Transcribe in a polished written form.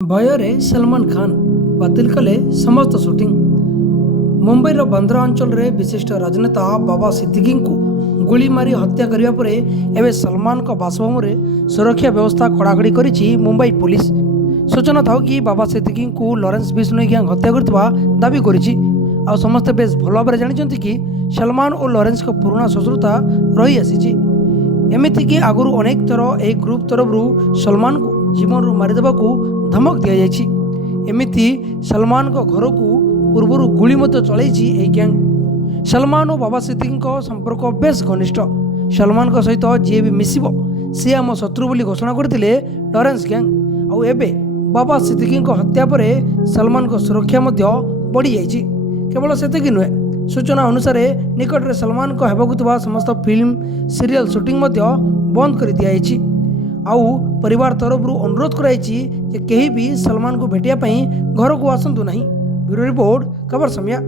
ଭୟରେ ସଲମାନ ଖାନ ବାତିଲ କଲେ ସମସ୍ତ ସୁଟିଂ। ମୁମ୍ବାଇର ବାନ୍ଦ୍ରା ଅଞ୍ଚଳରେ ବିଶିଷ୍ଟ ରାଜନେତା ବାବା ସିଦ୍ଦିକିଙ୍କୁ ଗୁଳି ମାରି ହତ୍ୟା କରିବା ପରେ ଏବେ ସଲମାନଙ୍କ ବାସଭବନରେ ସୁରକ୍ଷା ବ୍ୟବସ୍ଥା କଡ଼ାକଡ଼ି କରିଛି ମୁମ୍ବାଇ ପୁଲିସ। ସୂଚନା ଥାଉ କି ବାବା ସିଦ୍ଦିକିଙ୍କୁ ଲରେନ୍ସ ବିଷ୍ଣୋଇ ଗ୍ୟାଙ୍ଗ ହତ୍ୟା କରିଥିବା ଦାବି କରିଛି। ଆଉ ସମସ୍ତେ ବେଶ ଭଲ ଭାବରେ ଜାଣିଛନ୍ତି କି ସଲମାନ ଓ ଲରେନ୍ସଙ୍କ ପୁରୁଣା ଶତ୍ରୁତା ରହିଆସିଛି। ଏମିତିକି ଆଗରୁ ଅନେକ ଥର ଏହି ଗ୍ରୁପ ତରଫରୁ ସଲମାନଙ୍କୁ ଜୀବନରୁ ମାରିଦେବାକୁ ଧମକ ଦିଆଯାଇଛି। ଏମିତି ସଲମାନଙ୍କ ଘରକୁ ପୂର୍ବରୁ ଗୁଳି ମଧ୍ୟ ଚଳାଇଛି ଏହି ଗ୍ୟାଙ୍ଗ। ସଲମାନ ଓ ବାବା ସିଦ୍ଦିକିଙ୍କ ସମ୍ପର୍କ ବେଶ ଘନିଷ୍ଠ। ସଲମାନଙ୍କ ସହିତ ଯିଏ ବି ମିଶିବ ସିଏ ଆମ ଶତ୍ରୁ ବୋଲି ଘୋଷଣା କରିଥିଲେ ଲରେନ୍ସ ଗ୍ୟାଙ୍ଗ। ଆଉ ଏବେ ବାବା ସିଦ୍ଦିକିଙ୍କ ହତ୍ୟା ପରେ ସଲମାନଙ୍କ ସୁରକ୍ଷା ମଧ୍ୟ ବଢ଼ିଯାଇଛି। କେବଳ ସେତିକି ନୁହେଁ, ସୂଚନା ଅନୁସାରେ ନିକଟରେ ସଲମାନଙ୍କ ହେବାକୁ ଥିବା ସମସ୍ତ ଫିଲ୍ମ ସିରିଏଲ ସୁଟିଂ ମଧ୍ୟ ବନ୍ଦ କରିଦିଆଯାଇଛି। ଆଉ ପରିବାର ତରଫରୁ ଅନୁରୋଧ କରାଯାଇଛି ଯେ କେହି ବି ସଲମାନଙ୍କୁ ଭେଟିବା ପାଇଁ ଘରକୁ ଆସନ୍ତୁ ନାହିଁ। ବ୍ୟୁରୋ ରିପୋର୍ଟ, ଖବର ସମୟ।